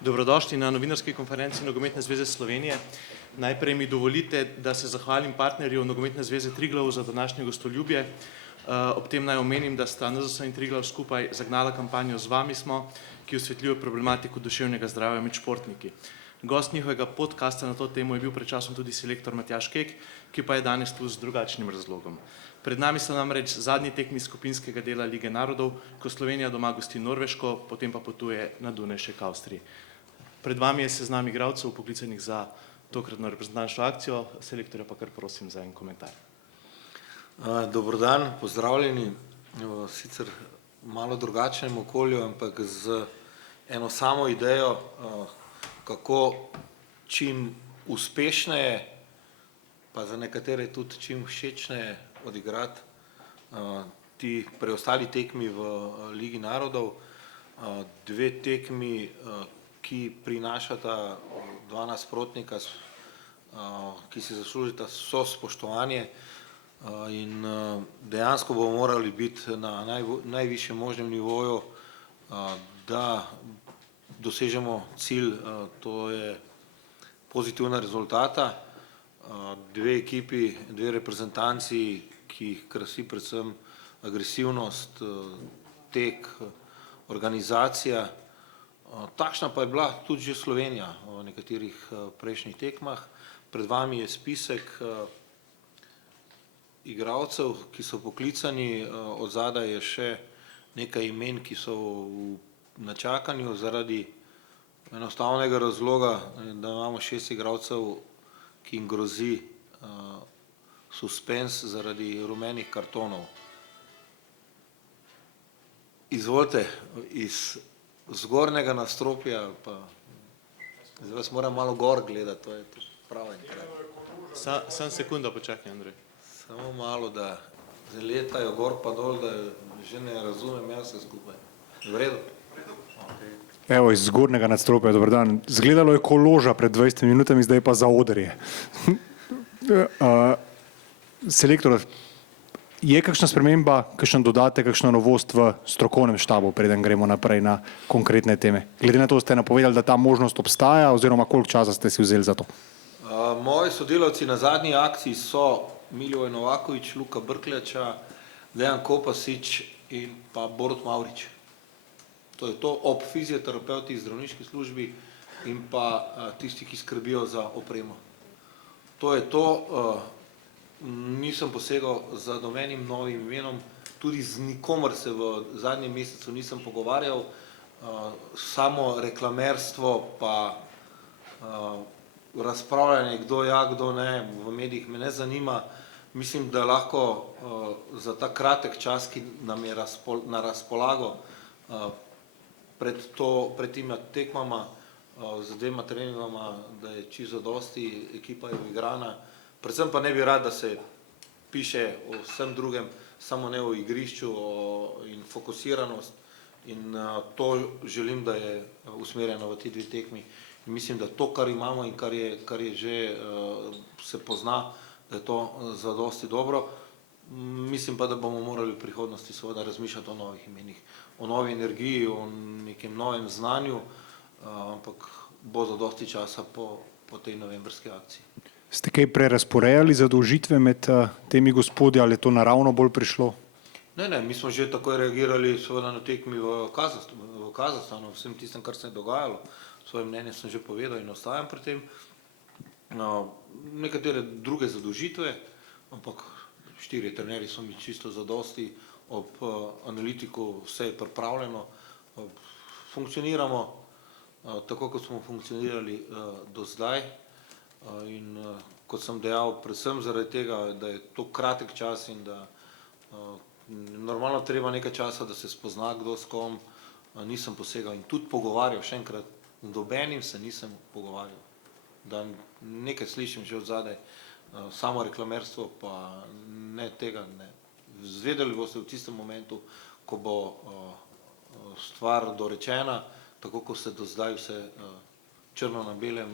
Dobrodošli na novinarski konferenci Nogometne zveze Slovenije. Najprej mi dovolite, da se zahvalim partnerju Nogometne zveze Triglav za današnje gostoljubje. Ob tem naj omenim, da sta NZS in Triglav skupaj zagnala kampanjo Z vami smo, ki osvetljuje problematiko duševnega zdravja med športniki. Gost njihovega podcasta na to temo je bil pred časom tudi selektor Matjaž Kek, ki pa je danes tu z drugačnim razlogom. Pred nami so namreč zadnji tekmi skupinskega dela Lige narodov, ko Slovenija doma gosti Norveško, potem pa potuje na Dunaj še k Avstriji. Pred vami je seznam igralcev poklicanih za tokratno reprezentančno akcijo, selektorja pa kar prosim za en komentar. Dober dan, pozdravljeni. Sicer malo drugačnem okolju, ampak z eno samo idejo, kako čim uspešneje, pa za nekatere tudi čim všečneje odigrati ti preostali tekmi v Ligi narodov. Dve tekmi, ki prinašata dva nasprotnika, ki si zaslužita vso spoštovanje in dejansko bomo morali biti na najvišjem možnem nivoju, da dosežemo cilj, to je pozitivna rezultata. Dve ekipi, dve reprezentanci, ki jih krasi predvsem agresivnost, tek, organizacija. Takšna pa je bila tudi že Slovenija v nekaterih prejšnjih tekmah. Pred vami je spisek igralcev, ki so poklicani, od zadaj je še nekaj imen, ki so na čakanju zaradi enostavnega razloga, da imamo 6 igralcev, ki jim grozi suspenz zaradi rumenih kartonov. Izvolite, iz zgornjega nadstropja, pa zdaj vas moram malo gor gledati, to je prava interesa. Samo sekundo počakaj, Andrej. Samo malo, da letajo gor pa dol, da že ne razumem jaz vse skupaj. V redu? Evo, iz zgornjega nadstropja, dober dan. Zgledalo je ko loža pred 20 minutami, zdaj pa zaodrje. Selektor, je kakšna sprememba, kakšen dodatek, kakšna novost v strokovnem štabu, preden gremo naprej na konkretne teme? Glede na to ste napovedali, da ta možnost obstaja, oziroma koliko časa ste si vzeli za to? Moji sodelavci na zadnji akciji so Milivoje Novaković, Luka Brkljača, Dejan Kopasič in pa Borut Mavrič. To je to, ob fizioterapevti, zdravniški službi in pa tisti, ki skrbijo za opremo. To je to. Nisem posegal za nobenim novim imenom, tudi z nikomer se v zadnjem mesecu nisem pogovarjal, samo reklamerstvo pa razpravljanje, kdo ja, kdo ne, v medijih me ne zanima. Mislim, da lahko za ta kratek čas, ki nam je na razpolago pred tema tekmama, z dvema treningama, da je čisto dosti, ekipa je uigrana. Predvsem pa ne bi rad, da se piše o vsem drugem, samo ne o igrišču in fokusiranost. In to želim, da je usmerjeno v ti dve tekmi. In mislim, da to, kar imamo in kar je že se pozna, da je to zadosti dobro. Mislim pa, da bomo morali v prihodnosti seveda razmišljati o novih imenih, o novi energiji, o nekem novem znanju, ampak bo zadosti časa po tej novembrski akciji. Ste kaj prerazporejali zadolžitve med temi gospodi, ali je to naravno bolj prišlo? Ne, mi smo že takoj reagirali seveda na tekmi v Kazahstanu, vsem tistem, kar se je dogajalo. Svoje mnenje sem že povedal in ostajam pri tem. Nekatere druge zadolžitve, ampak 4 trenerji so mi čisto zadosti, ob analitiku vse je pripravljeno, funkcioniramo tako, kot smo funkcionirali do zdaj. In kot sem dejal, predvsem zaradi tega, da je to kratek čas in da normalno treba nekaj časa, da se spozna kdo s kom, nisem posegal in tudi pogovarjal, še enkrat, z nobenim se nisem pogovarjal. Da nekaj slišim že od zadaj, samo reklamerstvo pa ne tega, ne. Zvedeli boste v tistem momentu, ko bo stvar dorečena, tako kot se do zdaj vse črno na belem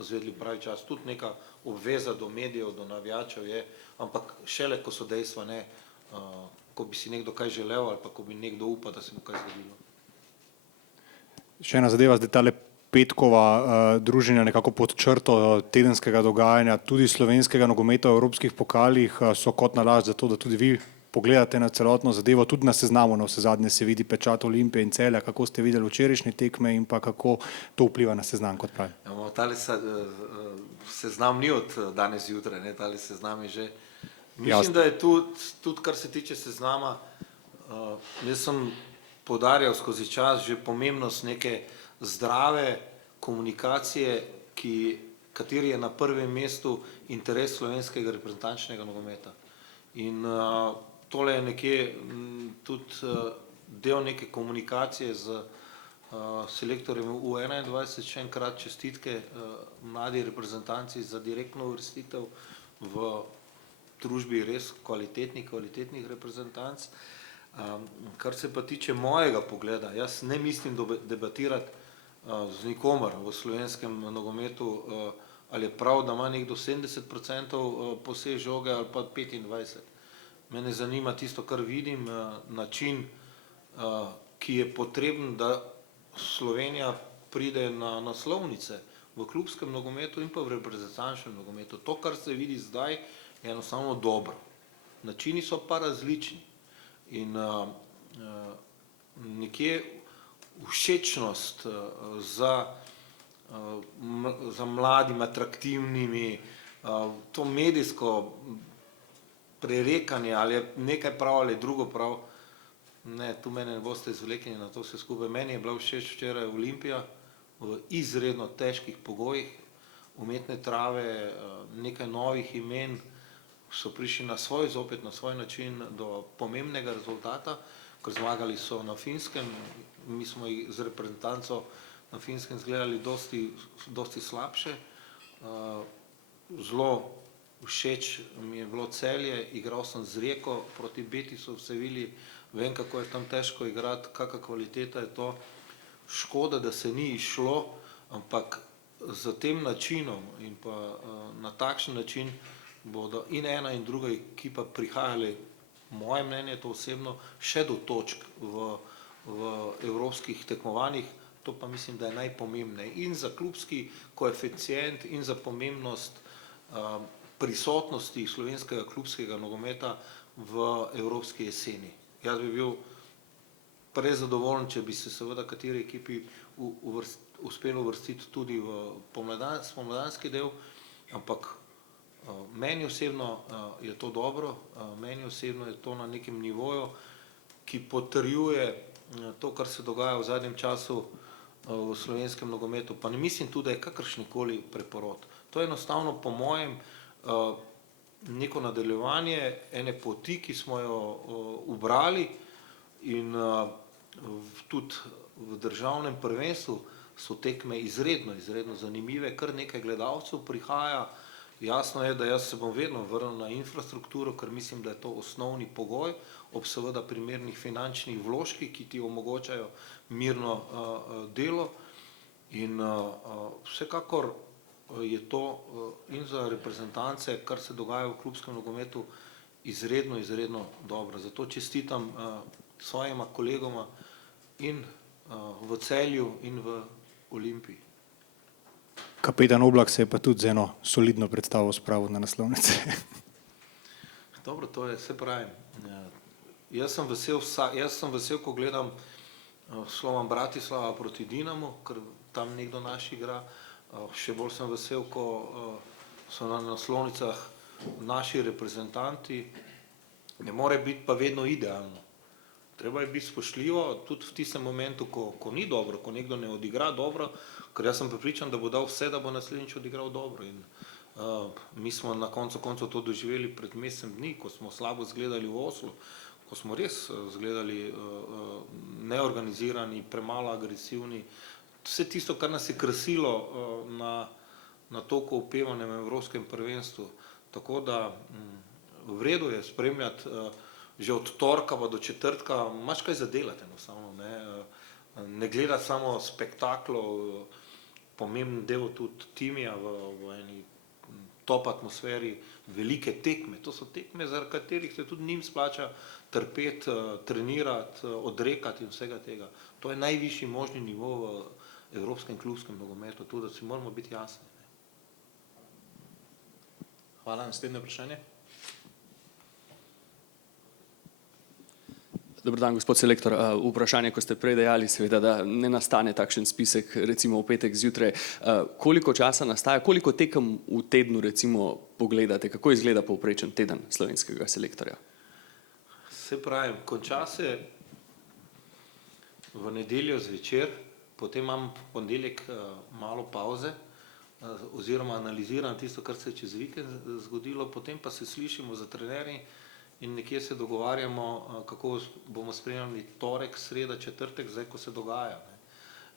izvedli pravi čas. Tudi neka obveza do medijev, do navijačev je, ampak šele, ko so dejstva, ne, ko bi si nekdo kaj želel ali pa ko bi nekdo upal, da se bo kaj zgodilo. Še ena zadeva, zdaj tale petkova druženja nekako pod črto tedenskega dogajanja, tudi slovenskega nogometa v evropskih pokalih so kot nalašč za to, da tudi vi pogledate na celotno zadevo, tudi na seznamu, na vse zadnje se vidi pečat Olimpije in Celja, kako ste videli včerajšnje tekme in pa kako to vpliva na seznam, kot pravi. Ja, tale seznam ni od danes zjutraj, ne, tale seznam je že. Mislim, da je tudi kar se tiče seznama, jaz sem poudarjal skozi čas že pomembnost neke zdrave komunikacije, kateri je na prvem mestu interes slovenskega reprezentančnega nogometa. In tole je nekje tudi del neke komunikacije z selektorjem U21, še enkrat čestitke mladi reprezentanci za direktno uvrstitev v družbi res kvalitetnih reprezentanc. Kar se pa tiče mojega pogleda, jaz ne mislim debatirati z nikomer v slovenskem nogometu, ali je prav, da ima nekdo 70% posej žoge ali pa 25%. Mene zanima tisto, kar vidim, način, ki je potreben, da Slovenija pride na naslovnice v klubskem nogometu in pa v reprezentančnem nogometu. To, kar se vidi zdaj, je enostavno dobro. Načini so pa različni. In nekje všečnost za mladimi, atraktivnimi, to medijsko prerekanje, ali je nekaj prav ali drugo prav, ne, tu mene ne boste izvlekli na to vse skupaj. Meni je bila všeč včeraj Olimpija v izredno težkih pogojih, umetne trave, nekaj novih imen, so prišli zopet na svoj način do pomembnega rezultata, ker zmagali so na Finskem, mi smo jih z reprezentanco na Finskem zgledali dosti slabše. Zelo všeč mi je bilo Celje, igral sem z Rijeko proti Betisu v Sevilji, vem, kako je tam težko igrati, kakšna kvaliteta je to. Škoda, da se ni izšlo, ampak z tem načinom in pa na takšen način bodo in ena in druga ekipa prihajali, moje mnenje to osebno, še do točk v evropskih tekmovanjih. To pa mislim, da je najpomembneje in za klubski koeficient in za pomembnost prisotnosti slovenskega klubskega nogometa v evropski jeseni. Jaz bi bil prezadovoljen, če bi se seveda kateri ekipi uspelo uvrstiti tudi v spomladanski del, ampak meni osebno je to dobro, meni osebno je to na nekem nivoju, ki potrjuje to, kar se dogaja v zadnjem času v slovenskem nogometu. Pa ne mislim tudi, da je kakršnikoli preporod. To je enostavno po mojem neko nadaljevanje ene poti, ki smo jo ubrali in tudi v državnem prvenstvu so tekme izredno zanimive, kar nekaj gledalcev prihaja. Jasno je, da jaz se bom vedno vrnil na infrastrukturo, ker mislim, da je to osnovni pogoj, ob seveda primernih finančnih vložkih, ki ti omogočajo mirno delo. In vsekakor je to in za reprezentance, kar se dogaja v klubskem nogometu, izredno dobro. Zato čestitam svojima kolegoma in v Celju in v Olimpiji. Kapetan Oblak se je pa tudi z eno solidno predstavo spravil na naslovnice. Dobro, to je, se pravim. Jaz sem vesel, ko gledam Slovan Bratislava proti Dinamu, ker tam nekdo naš igra. Še bolj sem vesel, ko so na naslovnicah naši reprezentanti. Ne more biti pa vedno idealno. Treba je biti spoštljivo, tudi v tistem momentu, ko ni dobro, ko nekdo ne odigra dobro, ker jaz sem prepričan, da bo dal vse, da bo naslednjič odigral dobro. In mi smo na koncu to doživeli pred mesecem dni, ko smo slabo zgledali v Oslu, ko smo res zgledali neorganizirani, premalo agresivni. Vse tisto, kar nas je krasilo na toliko opevanem evropskem prvenstvu. Tako da v redu je spremljati že od torka pa do četrtka, imaš kaj za delati enostavno. Ne gledati samo spektaklov, pomemben del tudi timija v eni top atmosferi, velike tekme. To so tekme, zaradi katerih se tudi njim splača trpeti, trenirati, odrekati in vsega tega. To je najvišji možni nivo v evropskem klubskem nogometu, tudi da si moramo biti jasni. Hvala, naslednje vprašanje. Dober dan, gospod selektor. Vprašanje, ko ste prej dejali, seveda, da ne nastane takšen spisek, recimo v petek zjutraj. Koliko časa nastaja, koliko tekem v tednu, recimo, pogledate, kako izgleda povprečen teden slovenskega selektorja? Se pravim, konča se v nedeljo zvečer, potem imam v ponedeljek malo pauze, oziroma analiziram tisto, kar se je čez vikend zgodilo, potem pa se slišimo za trenerji in nekje se dogovarjamo, kako bomo spremljali torek, sreda, četrtek, zdaj, ko se dogaja.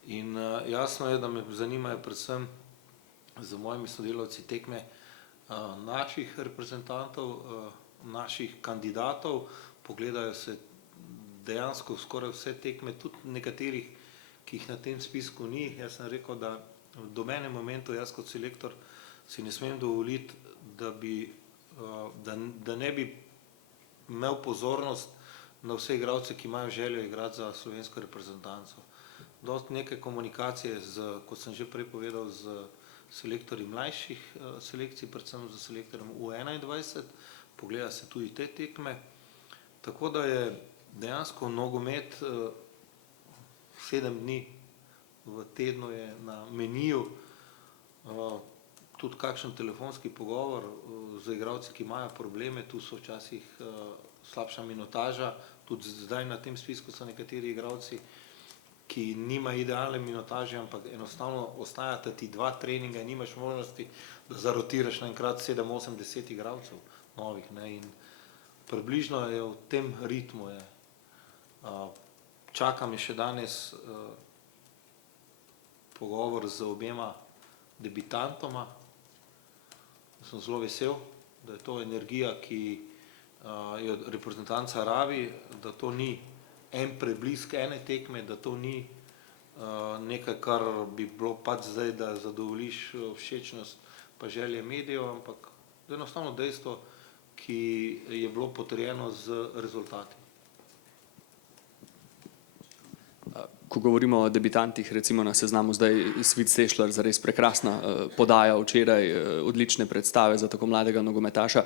In jasno je, da me zanimajo predvsem z mojimi sodelavci tekme naših reprezentantov, naših kandidatov, pogledajo se dejansko skoraj vse tekme, tudi nekaterih, ki jih na tem spisku ni. Jaz sem rekel, da v dobenem momentu jaz kot selektor si ne smem dovoliti, da ne bi imel pozornost na vse igralce, ki imajo željo igrati za slovensko reprezentanco. Dosti neke komunikacije, kot sem že prej povedal, z selektorji mlajših selekcij, predvsem z selektorjem U21, pogleda se tudi te tekme. Tako da je dejansko nogomet 7 dni v tednu je na meniju, tudi kakšen telefonski pogovor z igralci, ki imajo probleme, tu so včasih slabša minutaža, tudi zdaj na tem spisku so nekateri igralci, ki nima idealne minutaže, ampak enostavno ostajata ti 2 treninga in nimaš možnosti, da zarotiraš naenkrat 7, 8, 10 igralcev novih. In približno je v tem ritmu. Čaka me še danes pogovor z obema debitantoma. Sem zelo vesel, da je to energija, ki jo reprezentanca rabi, da to ni en preblisk ene tekme, da to ni nekaj, kar bi bilo pač zdaj, da zadovoljiš všečnost pa želje medijev, ampak enostavno dejstvo, ki je bilo potrjeno z rezultati. Ko govorimo o debitantih, recimo na seznamu zdaj Svit Sešljar, zares prekrasna podaja včeraj, odlične predstave za tako mladega nogometaša.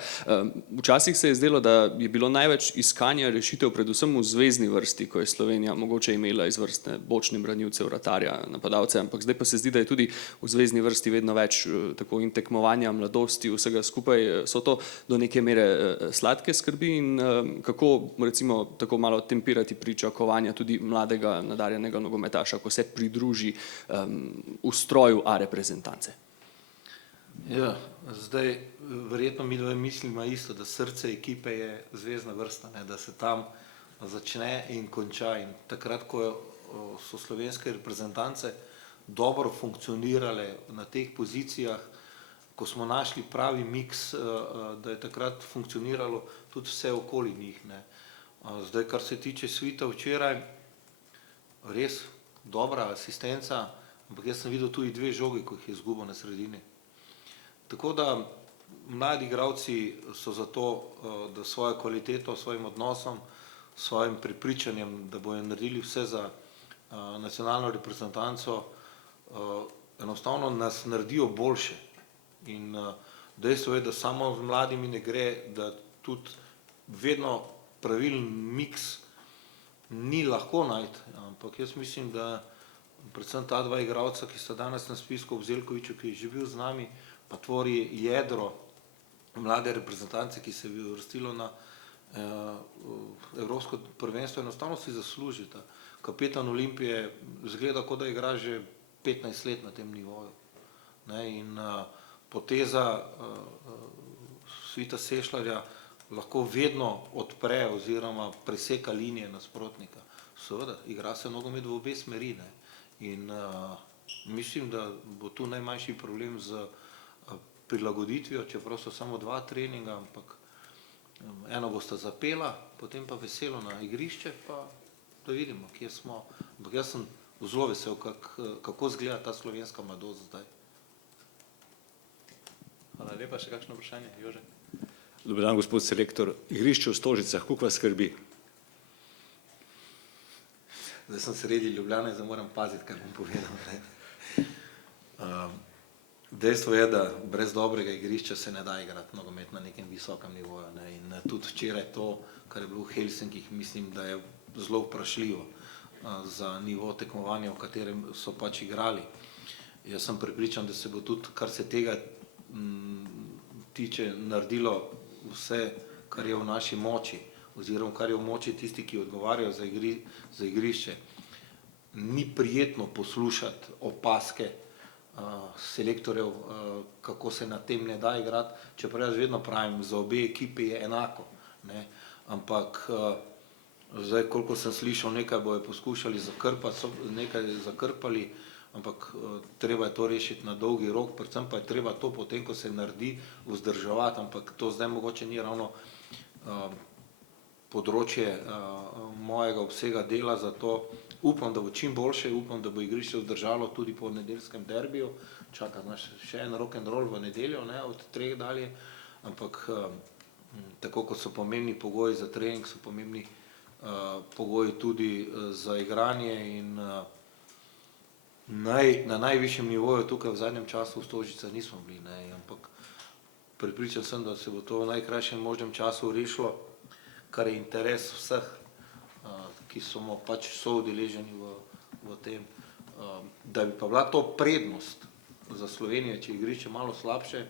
Včasih se je zdelo, da je bilo največ iskanja rešitev predvsem v zvezni vrsti, ko je Slovenija mogoče imela izvrstne bočne branilce, vratarja, napadalce, ampak zdaj pa se zdi, da je tudi v zvezni vrsti vedno več tako in tekmovanja, mladosti, vsega skupaj. So to do neke mere sladke skrbi in kako recimo tako malo tempirati pričakovanja tudi mladega nadarjenega nogometaša, ko se pridruži ustroju A reprezentance? Ja, zdaj verjetno mi dve mislimo isto, da srce ekipe je zvezna vrsta, da se tam začne in konča. In takrat, ko so slovenske reprezentance dobro funkcionirale na teh pozicijah, ko smo našli pravi miks, da je takrat funkcioniralo tudi vse okoli njih. Zdaj, kar se tiče Svita včeraj, res dobra asistenca, ampak jaz sem videl tudi 2 žogi, ko jih je izgubil na sredini. Tako da mladi igralci so zato, da svojo kvaliteto, svojim odnosom, svojim prepričanjem, da bodo naredili vse za nacionalno reprezentanco, enostavno nas naredijo boljše. In dejstvo je, da samo z mladimi ne gre, da tudi vedno pravilen miks ni lahko najti, ampak jaz mislim, da predvsem ta 2 igralca, ki sta danes na spisku, Zelkoviću, ki je že bil z nami, pa tvori jedro mlade reprezentance, ki se je uvrstilo na Evropsko prvenstvo, enostavno si zaslužita. Kapetan Olimpije izgleda, kot da igra že 15 let na tem nivoju. In poteza Svita Sešljarja lahko vedno odpre oziroma preseka linije nasprotnika. Seveda, igra se nogomet v obe smeri. In mislim, da bo tu najmanjši problem z prilagoditvijo, čeprav so samo 2 treninga, ampak eno bosta zapela, potem pa veselo na igrišče, pa da vidimo, kje smo. Ampak jaz sem zelo vesel, kako izgleda ta slovenska mladost zdaj. Hvala lepa, še kakšno vprašanje, Jože? Dober dan, gospod selektor. Igrišče v Stožicah, koliko vas skrbi? Zdaj sem sredi Ljubljane, zdaj moram paziti, kaj bom povedal. Dejstvo je, da brez dobrega igrišča se ne da igrati nogomet na nekem visokem nivoju. Ne? In tudi včeraj to, kar je bilo v Helsinkih, mislim, da je zelo vprašljivo za nivo tekmovanja, v katerem so pač igrali. Jaz sem prepričan, da se bo tudi, kar se tega tiče, naredilo vse, kar je v naši moči, oziroma kar je v moči tisti, ki odgovarjajo za igrišče. Ni prijetno poslušati opazke selektorjev, kako se na tem ne da igrati, čeprav jaz vedno pravim, za obe ekipi je enako. Ne? Ampak zdaj, koliko sem slišal, nekaj bojo poskušali zakrpati, so nekaj zakrpali, ampak treba je to rešiti na dolgi rok, predvsem pa je treba to potem, ko se naredi, vzdrževati, ampak to zdaj mogoče ni ravno področje mojega obsega dela, zato upam, da bo čim boljše, upam, da bo igrišče vzdržalo tudi po nedeljskem derbiju, čaka naš še en rock'n'roll v nedeljo, ne, od 3 dalje, ampak tako kot so pomembni pogoji za trening, so pomembni pogoji tudi za igranje in na najvišjem nivoju tukaj v zadnjem času v Stožicah nismo bili, ne, ampak prepričan sem, da se bo to v najkrajšem možnem času rešilo, kar je interes vseh, ki smo pač soudeleženi v tem. Da bi pa bila to prednost za Slovenijo, če igrišče malo slabše,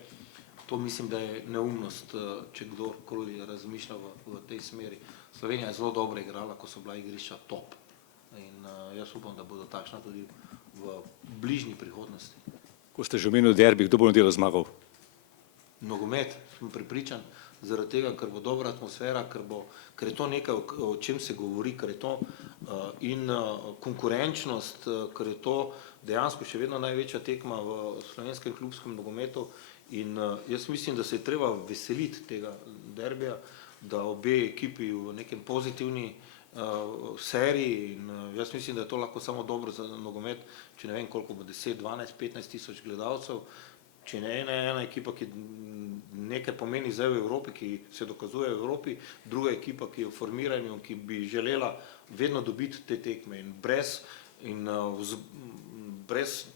to mislim, da je neumnost, če kdorkoli razmišlja v tej smeri. Slovenija je zelo dobro igrala, ko so bila igrišča top. In jaz upam, da bodo takšna tudi v bližnji prihodnosti. Ko ste že omenili derbi, kdo bo na delu zmagal? Nogomet, sem prepričan, zaradi tega, ker bo dobra atmosfera, ker je to nekaj, o čem se govori, ker je to in konkurenčnost, ker je to dejansko še vedno največja tekma v slovenskem klubskem nogometu in jaz mislim, da se je treba veseliti tega derbija, da obe ekipi v nekem pozitivni seriji in jaz mislim, da je to lahko samo dobro za nogomet, če ne vem koliko bo 10, 12, 15 tisoč gledalcev, če ne ena ekipa, ki nekaj pomeni zdaj v Evropi, ki se dokazuje v Evropi, druga ekipa, ki je v formiranju, ki bi želela vedno dobiti te tekme in brez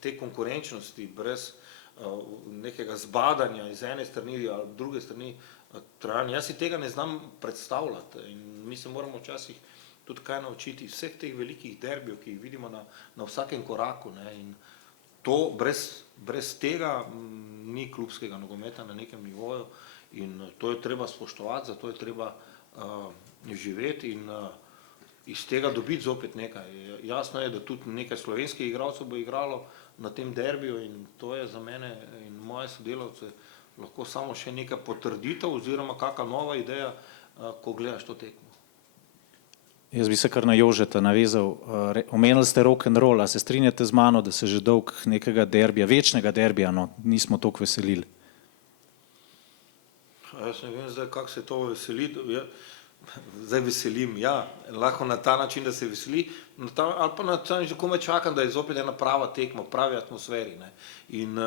te konkurenčnosti, brez nekega zbadanja iz ene strani ali druge strani trajanja. Jaz si tega ne znam predstavljati in mi se moramo včasih tudi kaj naučiti vseh teh velikih derbijev, ki jih vidimo na vsakem koraku, ne, in to brez tega ni klubskega nogometa na nekem nivoju in to je treba spoštovati, zato je treba živeti in iz tega dobiti zopet nekaj. Jasno je, da tudi nekaj slovenskih igralcev bo igralo na tem derbiju in to je za mene in moje sodelavce lahko samo še neka potrditev oziroma kakšna nova ideja, ko gledaš to tekmo. Jaz bi se kar na Jožeta navezal. Omenili ste rock'n'roll, a se strinjate z mano, da se že dolg nekega derbija, večnega derbija, no, nismo toliko veselili? Jaz ne vem zdaj, kako se to veseli. Zdaj veselim, ja, lahko na ta način, da se veseli, ali pa na ta način, že komaj čakam, da je zopet ena prava tekma, pravi atmosferi. Ne. In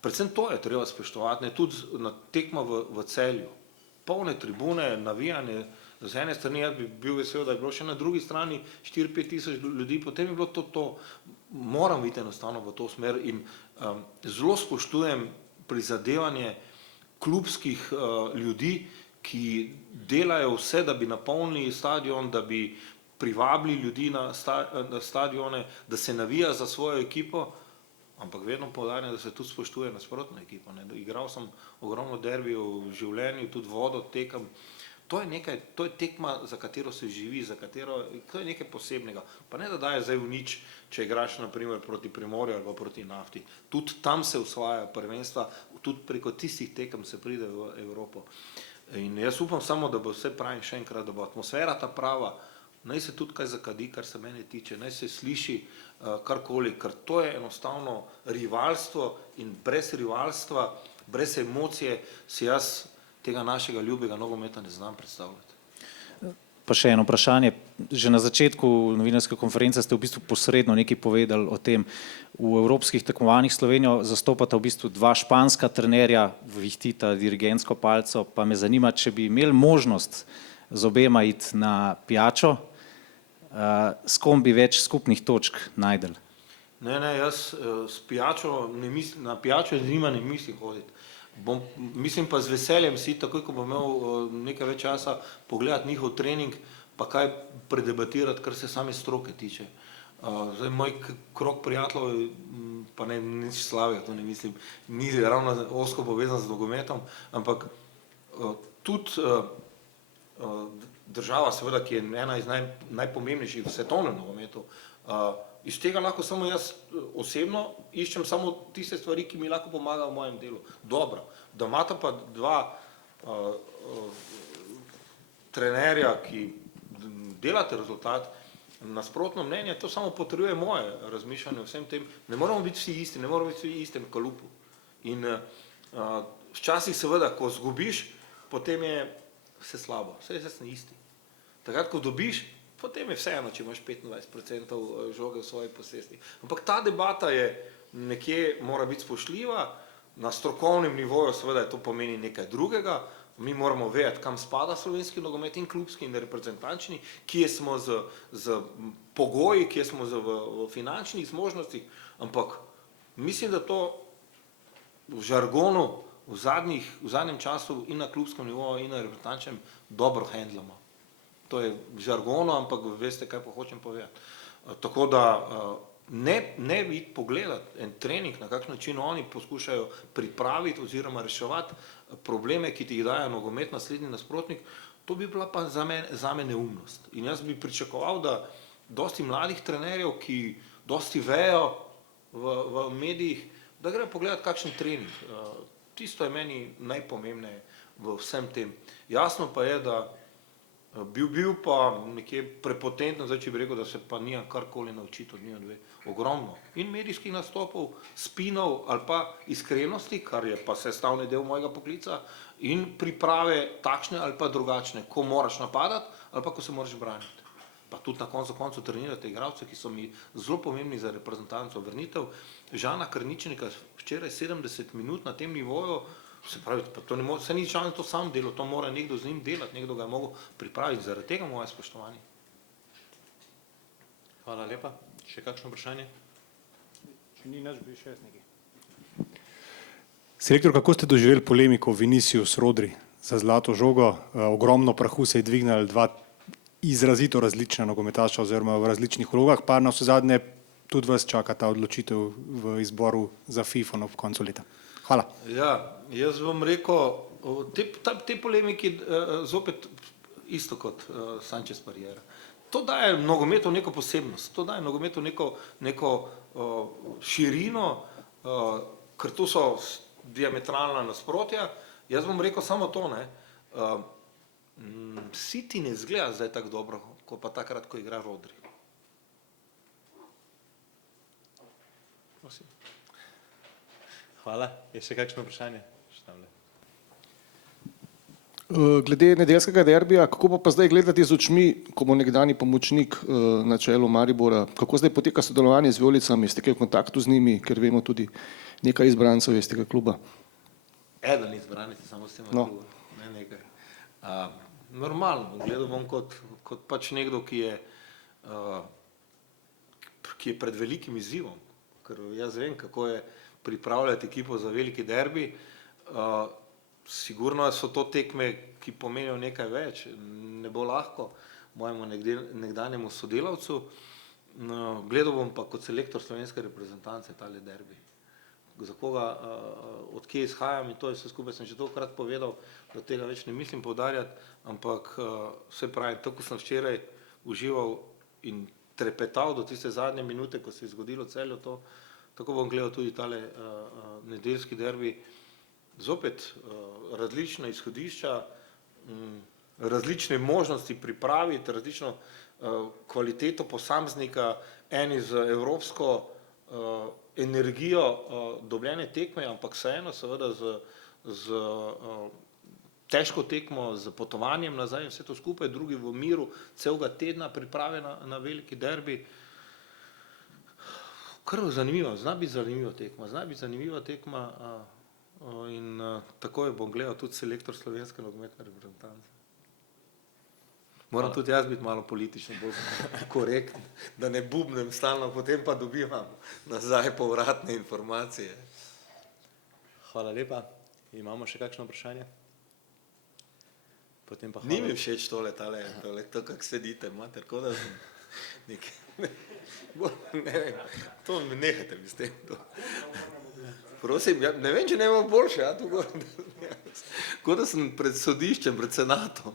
predvsem to je treba spoštovati, ne, tudi na tekma v Celju. Polne tribune, navijanje, z ene strani jaz bi bil vesel, da je bilo še na drugi strani 4-5 tisoč ljudi, potem je bilo to. Moram biti enostavno v to smer in zelo spoštujem prizadevanje klubskih ljudi, ki delajo vse, da bi napolnili stadion, da bi privabili ljudi na stadione, da se navija za svojo ekipo, ampak vedno poudarjam, da se tudi spoštuje nasprotno ekipo. Ne. Igral sem ogromno derbijev v življenju, tudi vodo tekam. To je nekaj, to je tekma, za katero se živi, to je nekaj posebnega. Pa ne da daje zdaj v nič, če igraš naprimer proti Primorju ali proti Nafti. Tudi tam se osvajajo prvenstva, tudi preko tistih tekem se pride v Evropo. In jaz upam samo, da bo vse pravim še enkrat, da bo atmosfera ta prava, naj se tudi kaj zakadi, kar se mene tiče, naj se sliši karkoli, ker to je enostavno rivalstvo in brez rivalstva, brez emocije si jaz tega našega ljubega nogometa ne znam predstavljati. Pa še eno vprašanje. Že na začetku novinarske konference ste v bistvu posredno nekaj povedali o tem. V evropskih tekmovanjih Slovenijo zastopata v bistvu dva španska trenerja, vihtita dirigentsko palco, pa me zanima, če bi imeli možnost z obema iti na pijačo, s kom bi več skupnih točk najdel? Ne, jaz s pijačo ne mislim, na pijačo z njima ne mislim hoditi. Mislim pa z veseljem si, takoj ko bom imel nekaj več časa, pogledati njihov trening, pa kaj predebatirati, kar se same stroke tiče. Zdaj, moj krog prijateljev, pa ne nič slabega, to ne mislim, ni ravno ozko povezan z nogometom, ampak tudi država, seveda, ki je ena iz najpomembnejših v svetovnem nogometu, iz tega lahko samo jaz osebno iščem samo tiste stvari, ki mi lahko pomagajo v mojem delu. Dobro, da imata pa dva trenerja, ki delate rezultat, nasprotno mnenje, to samo potrjuje moje razmišljanje o vsem tem. Ne moramo biti vsi isti, ne moramo biti vsi istem kalupu. In včasih seveda, ko zgubiš, potem je vse slabo, vse je isti. Takrat, ko dobiš, potem je vseeno, če imaš 25% žoge v svoji posesti. Ampak ta debata je nekje, mora biti spoštljiva, na strokovnem nivoju seveda je to pomeni nekaj drugega, mi moramo vedeti, kam spada slovenski nogomet in klubski in reprezentančni, kje smo z pogoji, kje smo v finančnih zmožnostih, ampak mislim, da to v žargonu v zadnjem času in na klubskem nivoju in na reprezentančnem dobro handlamo. To je žargono, ampak veste, kaj pa hočem povedati. Tako da ne iti pogledati en trening, na kakšen način oni poskušajo pripraviti oziroma reševati probleme, ki ti jih daje nogomet, naslednji nasprotnik, to bi bila pa zame neumnost. In jaz bi pričakoval, da dosti mladih trenerjev, ki dosti vejo v medijih, da grejo pogledati kakšen trening. Tisto je meni najpomembneje v vsem tem. Jasno pa je, da bil pa nekje prepotentno, zdaj če bi rekel, da se pa nija karkoli naučiti od njih dve. Ogromno. In medijskih nastopov, spinov ali pa iskrenosti, kar je pa sestavni del mojega poklica, in priprave takšne ali pa drugačne, ko moraš napadati ali pa ko se moraš braniti. Pa tudi na koncu trenirate igralce, ki so mi zelo pomembni za reprezentanco. Vrnitev Žana Krničnika včeraj 70 minut na tem nivoju, se pravi, se ni Žan to sam delo, to mora nekdo z njim delati, nekdo ga je mogel pripraviti, zaradi tega moje spoštovanje. Hvala lepa. Še kakšno vprašanje? Če ni naš, bi še jaz nekaj. Selektor, kako ste doživeli polemiko Vinicius Rodri za zlato žogo? Ogromno prahu se je dvignilo, dva izrazito različna nogometaša oziroma v različnih vlogah, pa na vse zadnje tudi vas čaka ta odločitev v izboru za FIFA ob koncu leta. Hvala. Ja, jaz bom rekel, te polemiki zopet isto kot Sanchez Pariera. To daje nogometu neko posebnost, to daje nogometu neko širino, ker to so diametralna nasprotja. Jaz bom rekel samo to, City ne izgleda zdaj tako dobro, ko pa takrat, ko igra Rodri. Prosim. Hvala. Je še kakšno vprašanje? Glede nedeljskega derbija, kako pa zdaj gledati z očmi, ko bo nekdanji pomočnik na čelu Maribora, kako zdaj poteka sodelovanje z Vijolicami, ste kaj v kontaktu z njimi, ker vemo tudi nekaj izbrancev iz tega kluba? Eden izbranec, samo s tem kluba, ne nekaj. Normalno, gledal bom kot pač nekdo, ki je pred velikim izzivom, ker jaz vem, kako je pripravljati ekipo za veliki derbi. Sigurno so to tekme, ki pomenijo nekaj več, ne bo lahko mojemu nekdanjemu sodelavcu. Gledal bom pa kot selektor slovenske reprezentance tale derbi. Za koga, od kje izhajam in to je vse skupaj, sem že tolikokrat povedal, da tega več ne mislim poudarjati, ampak vse pravi, tako sem včeraj užival in trepetal do tiste zadnje minute, ko se je zgodilo Celju to, tako bom gledal tudi tale nedeljski derbi. Zopet različna izhodišča, različne možnosti pripraviti, različno kvaliteto posameznika, eni z evropsko energijo dobljene tekme, ampak vseeno seveda z težko tekmo z potovanjem nazaj, vse to skupaj, drugi v miru, celega tedna priprave na veliki derbi. Kar zanimivo, zna biti zanimiva tekma in tako je bom gledal tudi selektor slovenske nogometne reprezentance. Moram tudi jaz biti malo politično bolj korekten, da ne bubnem stalno, potem pa dobivam nazaj povratne informacije. Hvala lepa. Imamo še kakšno vprašanje? Potem pa Ni hvala. mi všeč to, kako sedite, mater, kot da sem nekaj, ne vem, to mi nehajte mi s tem. Prosim, ne vem, če ne imam boljše, tu gor, kot da sem pred sodiščem, pred senatom.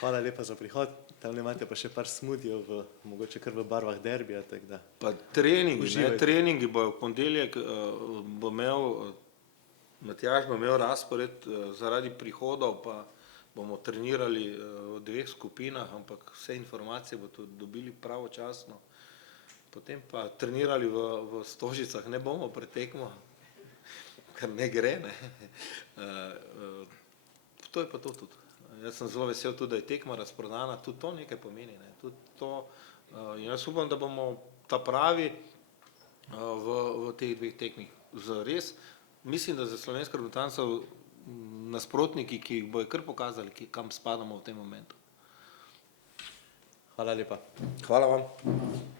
Hvala lepa za prihod. Tam imate pa še par smudijev, mogoče kar v barvah derbija, tako da. Pa treningi, Uživajte. treningi bojo v ponedeljek, bo imel, Matjaž bo imel razpored zaradi prihodov, pa bomo trenirali v 2 skupinah, ampak vse informacije bodo dobili pravočasno. Potem pa trenirali v Stožicah, ne bomo pretekmo, ker ne gre, ne. To je pa to tudi. Jaz sem zelo vesel tudi, da je tekma razprodana, tudi to nekaj pomeni, ne. Tudi to, in jaz upam, da bomo ta pravi v teh 2 tekmih. Zares, mislim, da za slovensko reprezentanco nasprotniki, ki jih bojo kar pokazali, kam spadamo v tem momentu. Hvala lepa. Hvala vam.